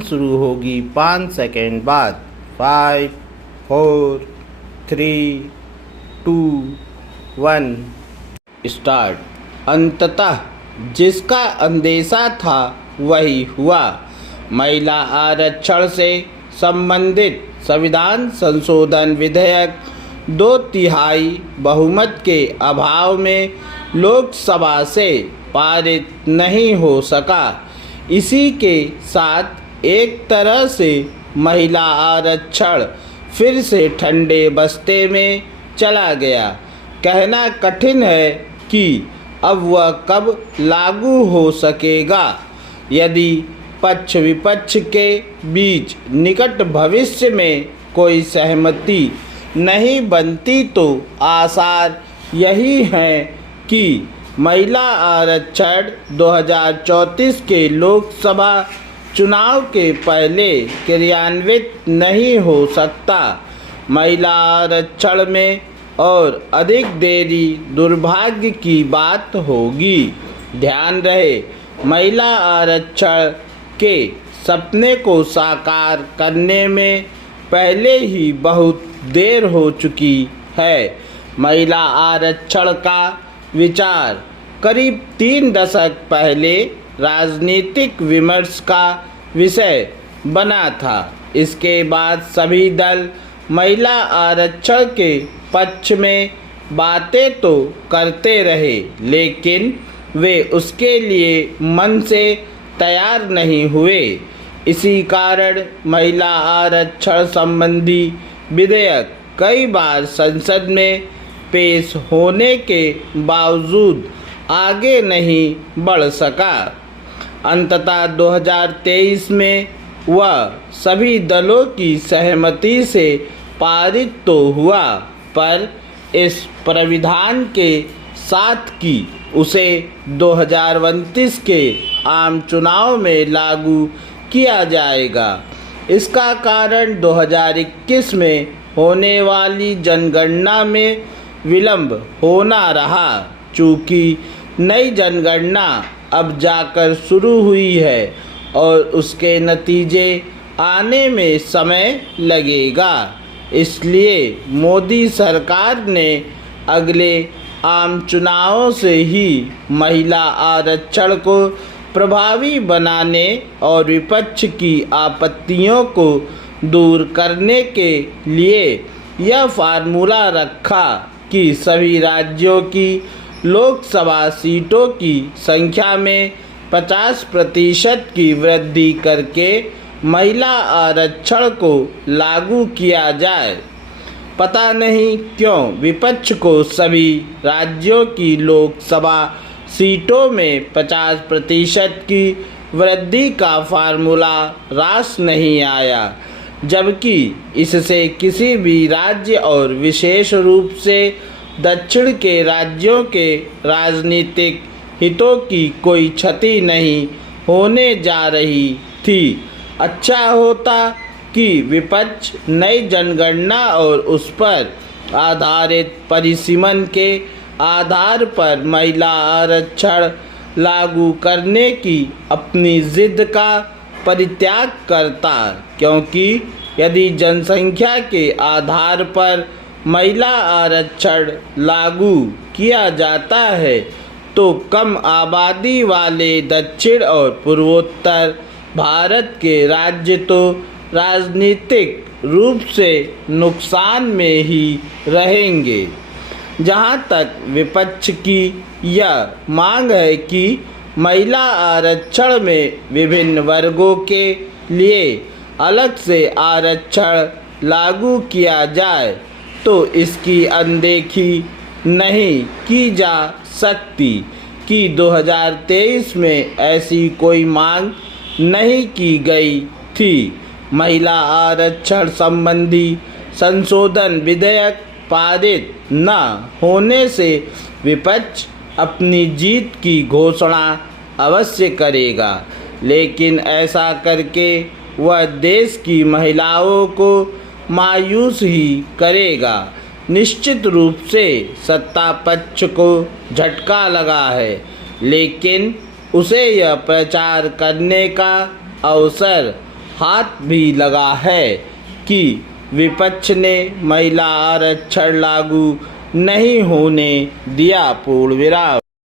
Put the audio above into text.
शुरू होगी 5 सेकेंड बाद। 5, 4, 3, 2, 1 स्टार्ट। अंततः जिसका अंदेशा था वही हुआ। महिला आरक्षण से संबंधित संविधान संशोधन विधेयक 2/3 बहुमत के अभाव में लोकसभा से पारित नहीं हो सका। इसी के साथ एक तरह से महिला आरक्षण फिर से ठंडे बस्ते में चला गया। कहना कठिन है कि अब वह कब लागू हो सकेगा। यदि पक्ष विपक्ष के बीच निकट भविष्य में कोई सहमति नहीं बनती तो आसार यही हैं कि महिला आरक्षण 2034 के लोकसभा चुनाव के पहले क्रियान्वित नहीं हो सकता। महिला आरक्षण में और अधिक देरी दुर्भाग्य की बात होगी। ध्यान रहे, महिला आरक्षण के सपने को साकार करने में पहले ही बहुत देर हो चुकी है। महिला आरक्षण का विचार करीब 3 दशक पहले राजनीतिक विमर्श का विषय बना था। इसके बाद सभी दल महिला आरक्षण के पक्ष में बातें तो करते रहे, लेकिन वे उसके लिए मन से तैयार नहीं हुए। इसी कारण महिला आरक्षण संबंधी विधेयक कई बार संसद में पेश होने के बावजूद आगे नहीं बढ़ सका। अंततः 2023 में वह सभी दलों की सहमति से पारित तो हुआ, पर इस प्राविधान के साथ कि उसे 2029 के आम चुनाव में लागू किया जाएगा। इसका कारण 2021 में होने वाली जनगणना में विलंब होना रहा। चूँकि नई जनगणना अब जाकर शुरू हुई है और उसके नतीजे आने में समय लगेगा, इसलिए मोदी सरकार ने अगले आम चुनावों से ही महिला आरक्षण को प्रभावी बनाने और विपक्ष की आपत्तियों को दूर करने के लिए यह फार्मूला रखा कि सभी राज्यों की लोकसभा सीटों की संख्या में 50% की वृद्धि करके महिला आरक्षण को लागू किया जाए। पता नहीं क्यों विपक्ष को सभी राज्यों की लोकसभा सीटों में 50% की वृद्धि का फार्मूला रास नहीं आया, जबकि इससे किसी भी राज्य और विशेष रूप से दक्षिण के राज्यों के राजनीतिक हितों की कोई क्षति नहीं होने जा रही थी। अच्छा होता कि विपक्ष नई जनगणना और उस पर आधारित परिसीमन के आधार पर महिला आरक्षण लागू करने की अपनी जिद का परित्याग करता, क्योंकि यदि जनसंख्या के आधार पर महिला आरक्षण लागू किया जाता है तो कम आबादी वाले दक्षिण और पूर्वोत्तर भारत के राज्य तो राजनीतिक रूप से नुकसान में ही रहेंगे। जहाँ तक विपक्ष की यह मांग है कि महिला आरक्षण में विभिन्न वर्गों के लिए अलग से आरक्षण लागू किया जाए, तो इसकी अनदेखी नहीं की जा सकती कि 2023 में ऐसी कोई मांग नहीं की गई थी। महिला आरक्षण संबंधी संशोधन विधेयक पारित न होने से विपक्ष अपनी जीत की घोषणा अवश्य करेगा, लेकिन ऐसा करके वह देश की महिलाओं को मायूस ही करेगा। निश्चित रूप से सत्ता पक्ष को झटका लगा है, लेकिन उसे यह प्रचार करने का अवसर हाथ भी लगा है कि विपक्ष ने महिला आरक्षण लागू नहीं होने दिया। पूर्ण विराम।